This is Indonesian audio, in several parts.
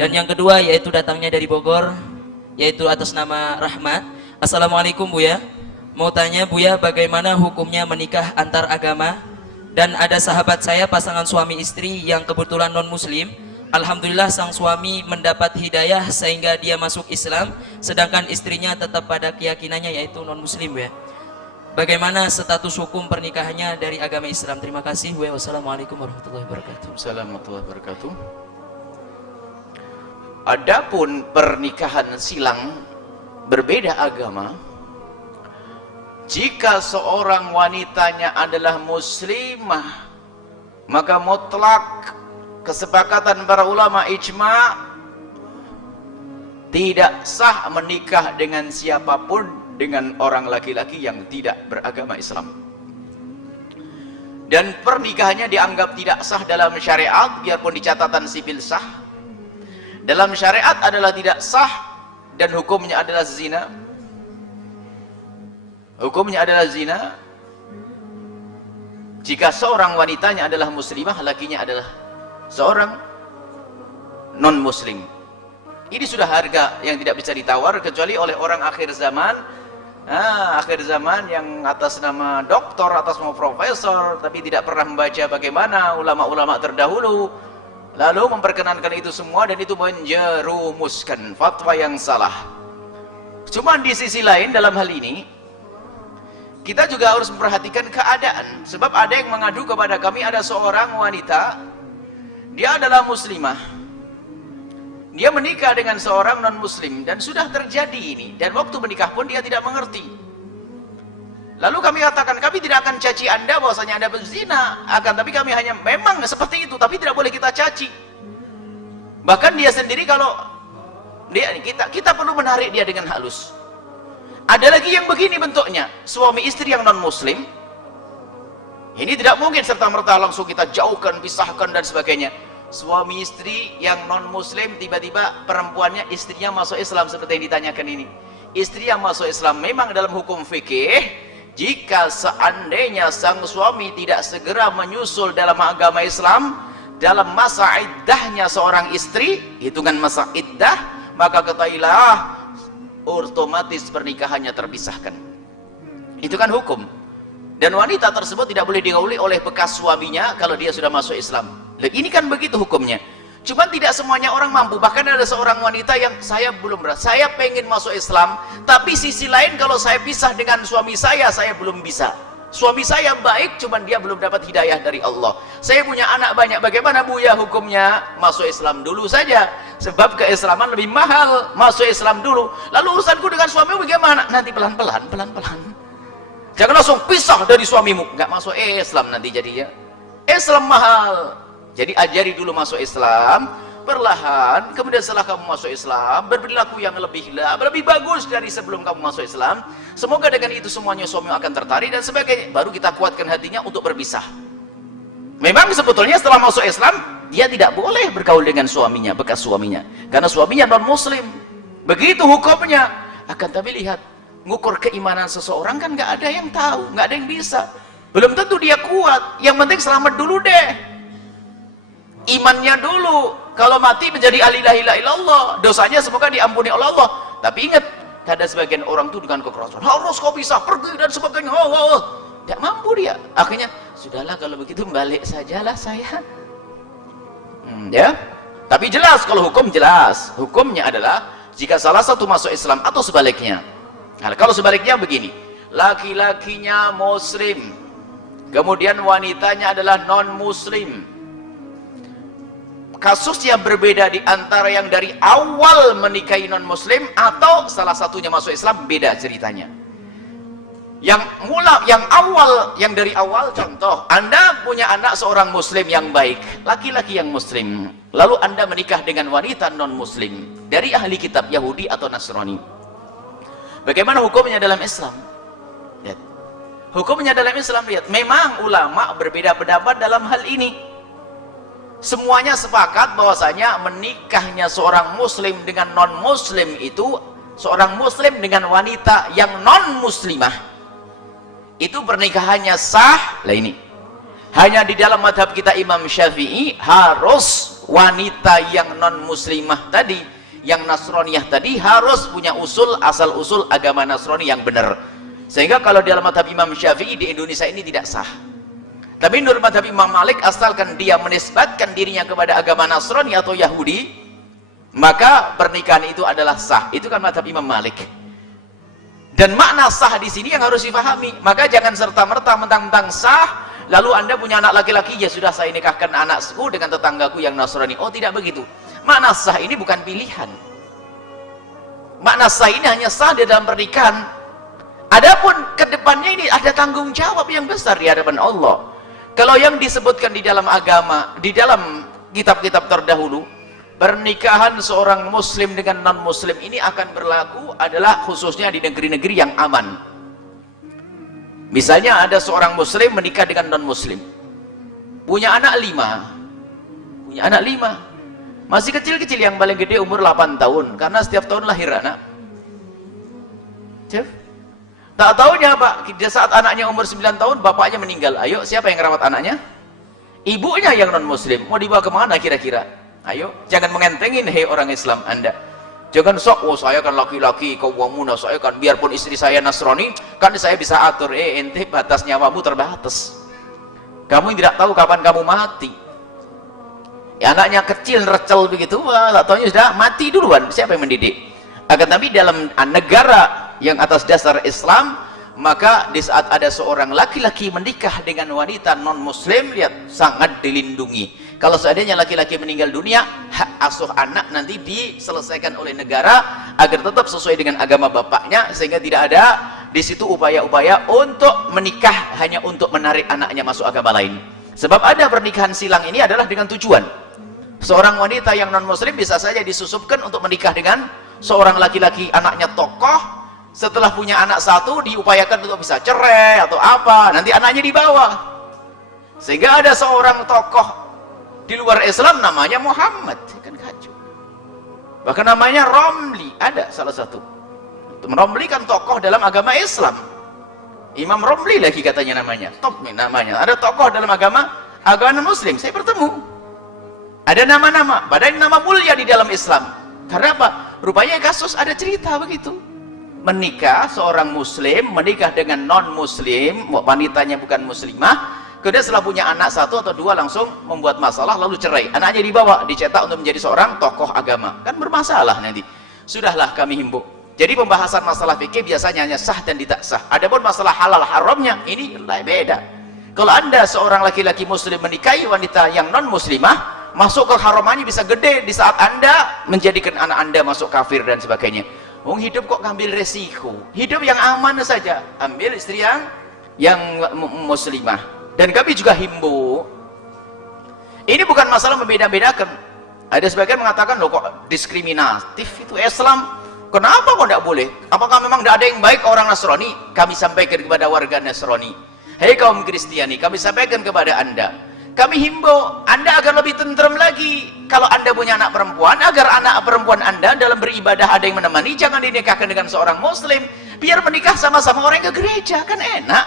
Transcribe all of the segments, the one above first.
Dan yang kedua yaitu datangnya dari Bogor, yaitu atas nama Rahmat. Assalamualaikum Buya. Mau tanya Buya, bagaimana hukumnya menikah antar agama? Dan ada sahabat saya pasangan suami istri yang kebetulan non muslim. Alhamdulillah sang suami mendapat hidayah sehingga dia masuk Islam, sedangkan istrinya tetap pada keyakinannya yaitu non muslim ya. Bagaimana status hukum pernikahannya dari agama Islam? Terima kasih. Wassalamualaikum warahmatullahi wabarakatuh. Assalamualaikum warahmatullahi wabarakatuh. Adapun pernikahan silang berbeda agama, jika seorang wanitanya adalah muslimah, maka mutlak kesepakatan para ulama ijma tidak sah menikah dengan siapapun dengan orang laki-laki yang tidak beragama Islam. Dan pernikahannya dianggap tidak sah dalam syariat, biarpun di catatan sipil sah. Dalam syariat adalah tidak sah dan hukumnya adalah zina. Hukumnya adalah zina jika seorang wanitanya adalah muslimah, lakinya adalah seorang non muslim. Ini sudah harga yang tidak bisa ditawar kecuali oleh orang akhir zaman. Akhir zaman yang atas nama doktor, atas nama profesor, tapi tidak pernah membaca bagaimana ulama-ulama terdahulu, lalu memperkenankan itu semua, dan itu menjerumuskan fatwa yang salah. Cuman di sisi lain dalam hal ini kita juga harus memperhatikan keadaan, sebab ada yang mengadu kepada kami, ada seorang wanita, dia adalah muslimah, dia menikah dengan seorang non muslim, dan sudah terjadi ini, dan waktu menikah pun dia tidak mengerti. Lalu kami katakan, kami tidak akan caci anda bahwasanya anda berzina, akan tapi kami hanya memang seperti itu, tapi tidak boleh kita caci. Bahkan dia sendiri, kalau kita perlu menarik dia dengan halus. Ada lagi yang begini bentuknya, suami istri yang non muslim, ini tidak mungkin serta-merta langsung kita jauhkan, pisahkan dan sebagainya. Suami istri yang non muslim, tiba-tiba perempuannya, istrinya masuk Islam, seperti yang ditanyakan ini. Istri yang masuk Islam, memang dalam hukum fikih, jika seandainya sang suami tidak segera menyusul dalam agama Islam dalam masa iddahnya seorang istri, hitungan masa iddah, maka ketahuilah otomatis pernikahannya terpisahkan. Itu kan hukum. Dan wanita tersebut tidak boleh digauli oleh bekas suaminya kalau dia sudah masuk Islam. Ini kan begitu hukumnya. Cuma tidak semuanya orang mampu. Bahkan ada seorang wanita yang, saya belum berat, saya pengen masuk Islam, tapi sisi lain kalau saya pisah dengan suami saya belum bisa. Suami saya baik, cuman dia belum dapat hidayah dari Allah. Saya punya anak banyak, bagaimana Buya hukumnya? Masuk Islam dulu saja, sebab keislaman lebih mahal. Masuk Islam dulu, lalu urusanku dengan suamimu bagaimana? Nanti pelan-pelan, pelan-pelan. Jangan langsung pisah dari suamimu, nggak masuk Islam nanti jadinya. Islam mahal. Jadi ajari dulu masuk Islam, perlahan, kemudian setelah kamu masuk Islam, berperilaku yang lebih bagus dari sebelum kamu masuk Islam. Semoga dengan itu semuanya suami akan tertarik dan sebagainya. Baru kita kuatkan hatinya untuk berpisah. Memang sebetulnya setelah masuk Islam, dia tidak boleh bergaul dengan suaminya, bekas suaminya, karena suaminya non muslim. Begitu hukumnya. Akan tapi lihat, ngukur keimanan seseorang kan nggak ada yang tahu, nggak ada yang bisa. Belum tentu dia kuat. Yang penting selamat dulu deh. Imannya dulu, kalau mati menjadi la ilaha illallah, dosanya semoga diampuni oleh Allah. Tapi ingat, ada sebagian orang tuh dengan kekerasan, harus kau bisa pergi dan sebagainya. Tidak mampu dia. Akhirnya, sudahlah kalau begitu balik sajalah saya. Ya, tapi jelas kalau hukum jelas. Hukumnya adalah jika salah satu masuk Islam atau sebaliknya. Nah, kalau sebaliknya begini, laki-lakinya muslim, kemudian wanitanya adalah non muslim. Kasus yang berbeda di antara yang dari awal menikahi non muslim atau salah satunya masuk Islam, beda ceritanya. Yang dari awal, contoh, Anda punya anak seorang muslim yang baik, laki-laki yang muslim, lalu Anda menikah dengan wanita non muslim dari ahli kitab Yahudi atau Nasrani. Bagaimana hukumnya dalam Islam? Lihat. Hukumnya dalam Islam, lihat, memang ulama berbeda pendapat dalam hal ini. Semuanya sepakat bahwasanya menikahnya seorang muslim dengan non muslim itu, seorang muslim dengan wanita yang non muslimah, itu pernikahannya sah. Lah ini hanya di dalam madhab kita Imam Syafi'i harus wanita yang non muslimah tadi, yang Nasraniyah tadi harus punya usul, asal usul agama Nasrani yang benar. Sehingga kalau dalam mazhab Imam Syafi'i di Indonesia ini tidak sah. Tapi menurut mazhab Imam Malik, asalkan dia menisbatkan dirinya kepada agama Nasrani atau Yahudi, maka pernikahan itu adalah sah. Itu kan mazhab Imam Malik. Dan makna sah di sini yang harus difahami. Maka jangan serta-merta mentang-mentang sah, lalu Anda punya anak laki-laki, ya sudah saya nikahkan anakku dengan tetanggaku yang Nasrani. Oh, tidak begitu. Makna sah ini bukan pilihan. Makna sah ini hanya sah di dalam pernikahan. Adapun kedepannya ini ada tanggung jawab yang besar di hadapan Allah. Kalau yang disebutkan di dalam agama, di dalam kitab-kitab terdahulu, pernikahan seorang muslim dengan non muslim ini akan berlaku adalah khususnya di negeri-negeri yang aman. Misalnya ada seorang muslim menikah dengan non muslim, punya anak 5, masih kecil-kecil, yang paling gede umur 8 tahun, karena setiap tahun lahir anak. Tak tahunya Pak, saat anaknya umur 9 tahun, bapaknya meninggal. Ayo, siapa yang merawat anaknya? Ibunya yang non muslim. Mau dibawa kemana kira-kira? Ayo, jangan mengentengin, hei orang Islam Anda. Jangan sok, oh saya kan laki-laki, kawamuna, saya kan biarpun istri saya Nasrani, kan saya bisa atur. Ente batas nyawamu terbatas. Kamu tidak tahu kapan kamu mati. Ya, anaknya kecil, recel begitu, wah, tak tahunya sudah mati duluan. Siapa yang mendidik? Akan tapi dalam negara yang atas dasar Islam, maka di saat ada seorang laki-laki menikah dengan wanita non muslim, lihat, sangat dilindungi. Kalau seandainya laki-laki meninggal dunia, hak asuh anak nanti diselesaikan oleh negara agar tetap sesuai dengan agama bapaknya, sehingga tidak ada di situ upaya-upaya untuk menikah hanya untuk menarik anaknya masuk agama lain. Sebab ada pernikahan silang ini adalah dengan tujuan seorang wanita yang non muslim bisa saja disusupkan untuk menikah dengan seorang laki-laki, anaknya tokoh. Setelah punya anak satu, diupayakan untuk bisa cerai atau apa, nanti anaknya dibawa. Sehingga ada seorang tokoh di luar Islam namanya Muhammad, kan kacau. Bahkan namanya Romli, ada salah satu. Romli kan tokoh dalam agama Islam. Imam Romli lagi katanya namanya, top namanya. Ada tokoh dalam agama Muslim, saya bertemu. Ada nama-nama, padahal nama mulia di dalam Islam. Karena apa? Rupanya kasus ada cerita begitu. Menikah, seorang muslim menikah dengan non muslim, wanitanya bukan muslimah, kemudian setelah punya anak 1 atau 2 langsung membuat masalah, lalu cerai. Anaknya dibawa, dicetak untuk menjadi seorang tokoh agama, kan bermasalah nanti. Sudahlah kami himbau. Jadi pembahasan masalah fikih biasanya hanya sah dan tidak sah. Adapun masalah halal haramnya ini beda. Kalau Anda seorang laki-laki muslim menikahi wanita yang non muslimah, masuk ke haramannya bisa gede di saat Anda menjadikan anak Anda masuk kafir dan sebagainya. Hidup kok ngambil resiko, hidup yang aman saja, ambil istri yang muslimah. Dan kami juga himbau, ini bukan masalah membeda-bedakan. Ada sebagian mengatakan, loh kok diskriminatif itu Islam, kenapa kok tidak boleh? Apakah memang tidak ada yang baik orang Nasrani? Kami sampaikan kepada warga Nasrani, hei kaum Kristiani, kami sampaikan kepada Anda, kami himbau Anda agar lebih tentrem lagi. Kalau Anda punya anak perempuan, agar anak perempuan Anda dalam beribadah ada yang menemani, jangan dinikahkan dengan seorang muslim. Biar menikah sama-sama orang yang ke gereja, kan enak.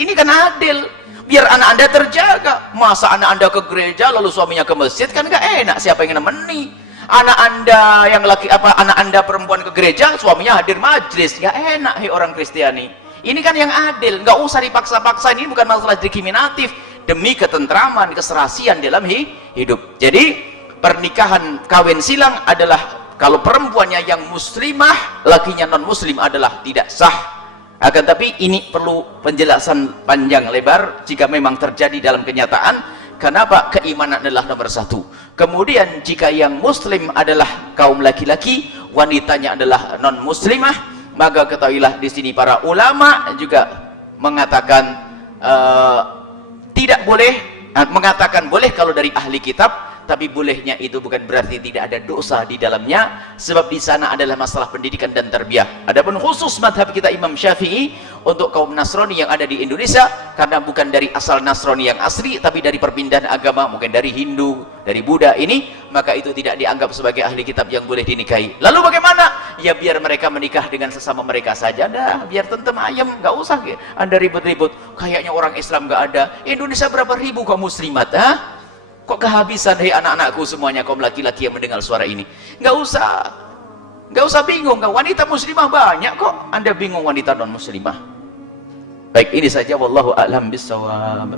Ini kan adil. Biar anak Anda terjaga. Masa anak Anda ke gereja lalu suaminya ke masjid, kan gak enak. Siapa yang menemani? Anak Anda yang anak Anda perempuan ke gereja, suaminya hadir majlis, gak enak. Hei orang Kristiani, ini kan yang adil, nggak usah dipaksa-paksa. Ini bukan masalah diskriminatif, demi ketentraman, keserasian dalam hidup. Jadi pernikahan kawin silang adalah kalau perempuannya yang muslimah, lakinya non muslim adalah tidak sah. Akan tapi ini perlu penjelasan panjang lebar jika memang terjadi dalam kenyataan. Kenapa? Keimanan adalah nomor 1. Kemudian jika yang muslim adalah kaum laki-laki, wanitanya adalah non muslimah, maka ketahuilah di sini para ulama juga mengatakan tidak boleh, mengatakan boleh kalau dari ahli kitab, tapi bolehnya itu bukan berarti tidak ada dosa di dalamnya, sebab di sana adalah masalah pendidikan dan tarbiyah. Adapun khusus madhab kita Imam Syafi'i untuk kaum Nasrani yang ada di Indonesia, karena bukan dari asal Nasrani yang asli, tapi dari perpindahan agama, mungkin dari Hindu, dari Buddha ini, maka itu tidak dianggap sebagai ahli kitab yang boleh dinikahi. Lalu bagaimana? Ya biar mereka menikah dengan sesama mereka saja dah, biar tentem ayam, nggak usah Anda ribut-ribut. Kayaknya orang Islam nggak ada. Indonesia berapa ribu kaum muslimat, Kok kehabisan, hei anak-anakku semuanya, kaum laki-laki yang mendengar suara ini? Nggak usah bingung, wanita muslimah banyak kok. Anda bingung wanita non muslimah. Baik, ini saja, wallahu a'lam bissawab.